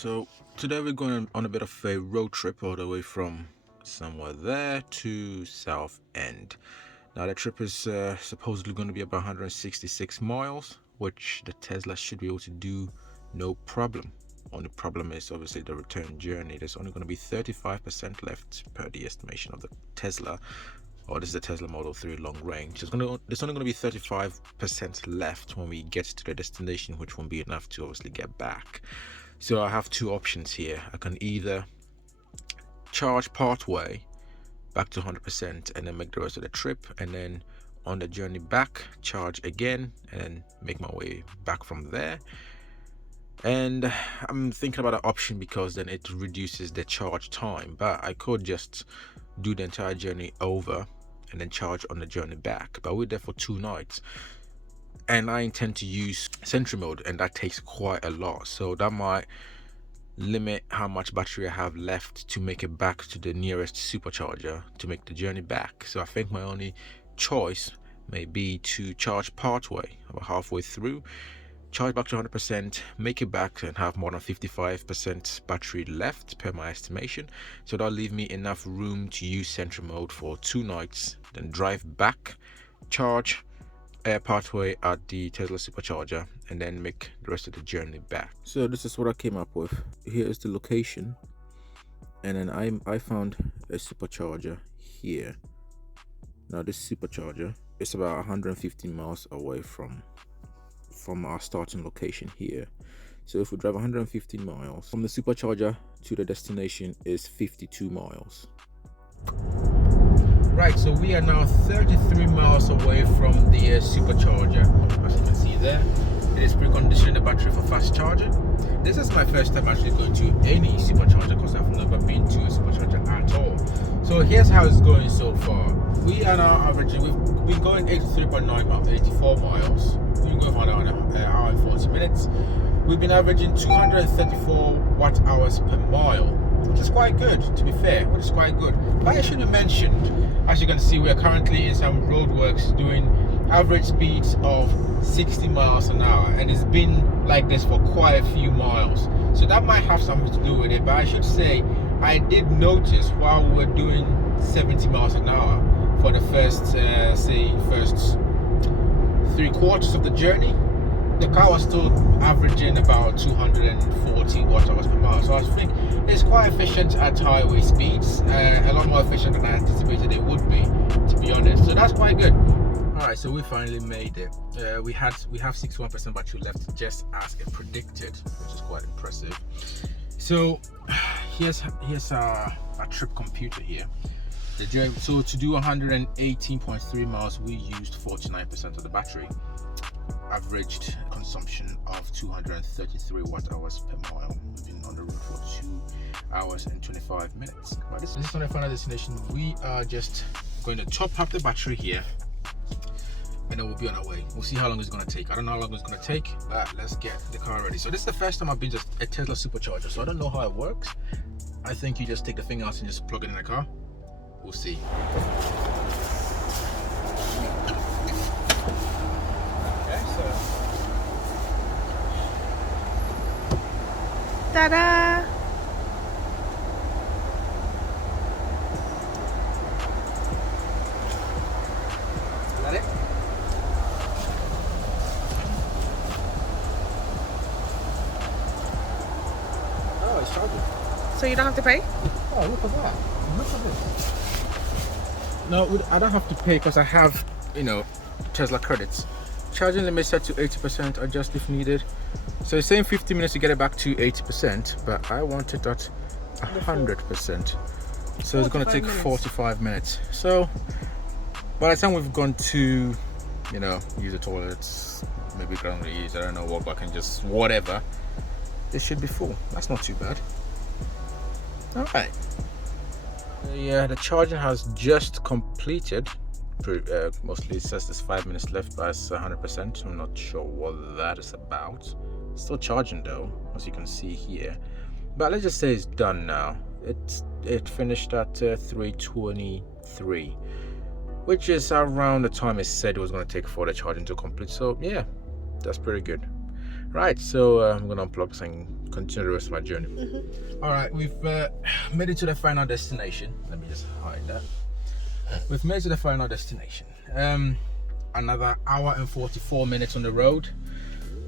So today we're going on a bit of a road trip all the way from somewhere there to Southend. Now the trip is supposedly going to be about 166 miles, which the Tesla should be able to do no problem. Only problem is obviously the return journey. There's only going to be 35% left per the estimation of the Tesla. This is the Tesla Model 3 long range. There's only going to be 35% left when we get to the destination, which won't be enough to obviously get back. So I have two options here. I can either charge part way back to 100% and then make the rest of the trip, and then on the journey back charge again and then make my way back from there. And I'm thinking about an option because then it reduces the charge time, but I could just do the entire journey over and then charge on the journey back, but we're there for 2 nights and I intend to use Sentry mode, and that takes quite a lot, so that might limit how much battery I have left to make it back to the nearest supercharger to make the journey back. So I think my only choice may be to charge part way, about halfway through, charge back to 100%, make it back and have more than 55% battery left per my estimation. So that'll leave me enough room to use Sentry mode for 2 nights, then drive back, charge pathway at the Tesla supercharger, and then make the rest of the journey back. So this is what I came up with. Here is the location, and then I found a supercharger here. Now this supercharger is about 150 miles away from our starting location here. So if we drive 150 miles from the supercharger to the destination is 52 miles. Right, so we are now 33 miles away from the supercharger. As you can see there, it is preconditioning the battery for fast charging. This is my first time actually going to any supercharger because I've never been to a supercharger at all. So here's how it's going so far. We are now averaging, we've been going 83.9 miles, 84 miles. We've been going for an hour and 40 minutes. We've been averaging 234 watt hours per mile, which is quite good, to be fair, which is quite good. But I should have mentioned, as you can see, we are currently in some roadworks doing average speeds of 60 miles an hour, and it's been like this for quite a few miles. So that might have something to do with it, but I should say, I did notice while we were doing 70 miles an hour for the first 3/4 of the journey, the car was still averaging about 240 watt hours per mile. So I think it's quite efficient at highway speeds, a lot more efficient than I anticipated it would be, to be honest. So that's quite good. All right, so we finally made it. We have 61% battery left, just as it predicted, which is quite impressive. So here's our trip computer here. So to do 118.3 miles, we used 49% of the battery. Averaged consumption of 233 watt hours per mile. We've been on the road for 2 hours and 25 minutes. But this is not a final destination. We are just going to top up the battery here, and then we'll be on our way. We'll see how long it's going to take. I don't know how long it's going to take, but let's get the car ready. So this is the first time I've been to a Tesla supercharger, so I don't know how it works. I think you just take the thing out and just plug it in the car. We'll see. Ta-da! Is that it? Oh, it's charging. So you don't have to pay? Oh, look at that. Look at this. No, I don't have to pay because I have, Tesla credits. Charging limit set to 80%, adjust if needed. So it's saying 50 minutes to get it back to 80%, but I want it at 100%. So it's going to take 45 minutes. So by the time we've gone to, use the toilets, maybe groceries, I don't know, walk back and just whatever, it should be full. That's not too bad. All right. The charging has just completed. Mostly it says there's 5 minutes left, but it's 100%. I'm not sure what that is about. Still charging though, as you can see here. But let's just say it's done now. It finished at 3:23, which is around the time it said it was going to take for the charging to complete. So yeah, that's pretty good. Right, so I'm gonna unplug this and continue the rest of my journey. All right, we've made it to the final destination. Let me just hide that. We've made it to the final destination. Another hour and 44 minutes on the road.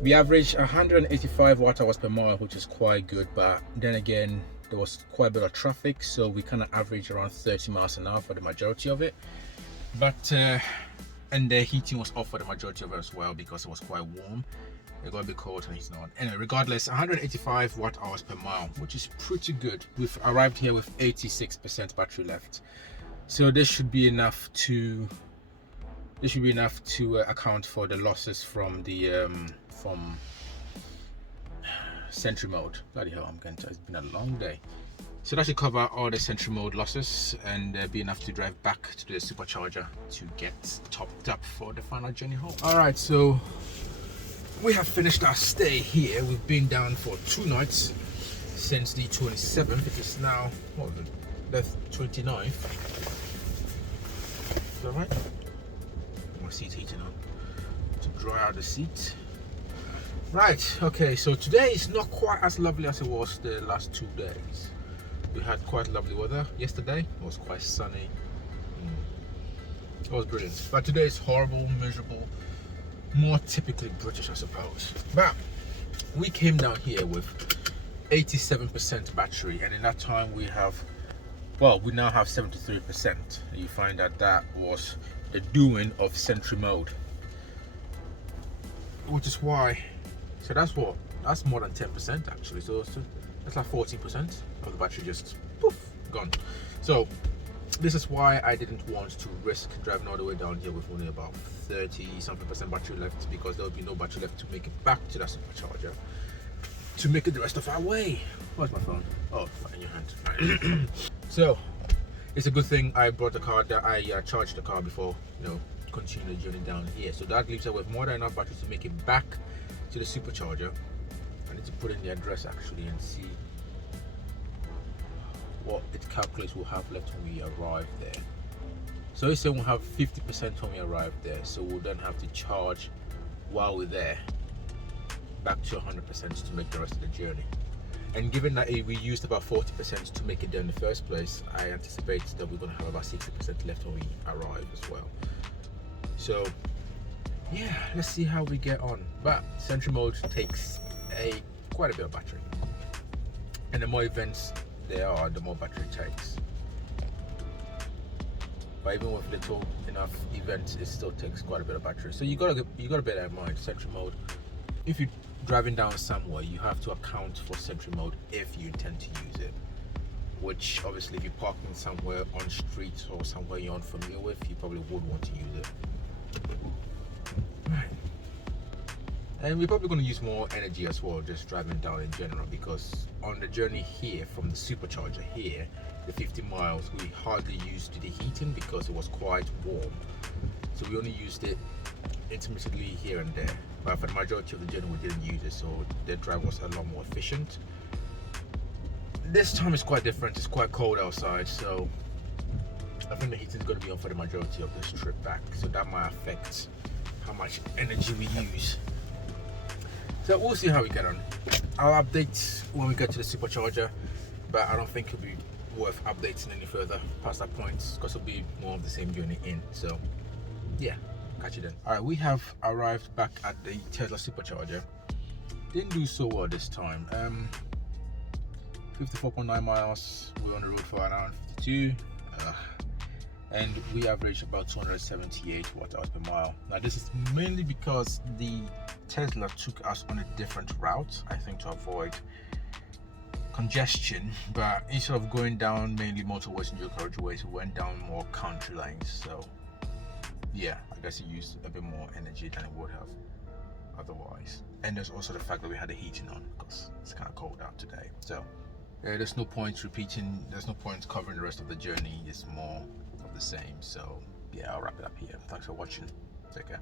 We averaged 185 watt-hours per mile, which is quite good, but then again there was quite a bit of traffic, so we kind of averaged around 30 miles an hour for the majority of it. But and the heating was off for the majority of it as well because it was quite warm. It got a bit cold and heating on. Anyway, regardless, 185 watt-hours per mile, which is pretty good. We've arrived here with 86% battery left, so this should be enough to account for the losses from the from Sentry mode. Bloody hell, I'm going to. It's been a long day. So that should cover all the Sentry mode losses and be enough to drive back to the Supercharger to get topped up for the final journey home. All right, so we have finished our stay here. We've been down for 2 nights since the 27th. It is now the 29th. Is that right? My seat's heating up to dry out the seat. Right, okay, so today is not quite as lovely as it was the last 2 days. We had quite lovely weather yesterday. It was quite sunny. It was brilliant. But today is horrible, miserable, more typically British, I suppose. But we came down here with 87% battery, and in that time we now have 73%. You find that was the doing of Sentry mode, which is why. So that's more than 10% actually. So that's like 14% of the battery just poof gone. So this is why I didn't want to risk driving all the way down here with only about 30-something% battery left, because there will be no battery left to make it back to that Supercharger to make it the rest of our way. Where's my phone? Oh, in your hand. So it's a good thing I brought the car, that I charged the car before, continue the journey down here. So that leaves us with more than enough battery to make it back to the Supercharger. I need to put in the address actually and see what it calculates we'll have left when we arrive there. So it's saying we'll have 50% when we arrive there, so we'll then have to charge while we're there back to 100% to make the rest of the journey. And given that we used about 40% to make it there in the first place, I anticipate that we're going to have about 60% left when we arrive as well. So yeah, let's see how we get on. But Sentry mode takes quite a bit of battery, and the more events there are, the more battery it takes. But even with little enough events, it still takes quite a bit of battery. So you gotta bear that in mind. Sentry mode, if you're driving down somewhere, you have to account for Sentry mode if you intend to use it, which obviously if you're parking somewhere on street or somewhere you're unfamiliar with, you probably would want to use it. Right. And we're probably going to use more energy as well, just driving down in general, because on the journey here from the Supercharger here, the 50 miles, we hardly used the heating because it was quite warm. So we only used it intermittently here and there. But for the majority of the journey, we didn't use it, so the drive was a lot more efficient. This time is quite different. It's quite cold outside, so I think the heating is going to be on for the majority of this trip back. So that might affect how much energy we use. So we'll see how we get on. I'll update when we get to the Supercharger, but I don't think it'll be worth updating any further past that point, because it'll be more of the same journey in. So yeah, catch you then. All right, we have arrived back at the Tesla Supercharger. Didn't do so well this time. 54.9 miles. We're on the road for an hour and 52. And we averaged about 278 watt-hours per mile. Now this is mainly because the Tesla took us on a different route, I think to avoid congestion, but instead of going down mainly motorways and dual carriageways, we went down more country lanes. So yeah, I guess it used a bit more energy than it would have otherwise. And there's also the fact that we had the heating on because it's kind of cold out today. So there's no point repeating, there's no point covering the rest of the journey. It's more of the same. So yeah, I'll wrap it up here. Thanks for watching. Take care.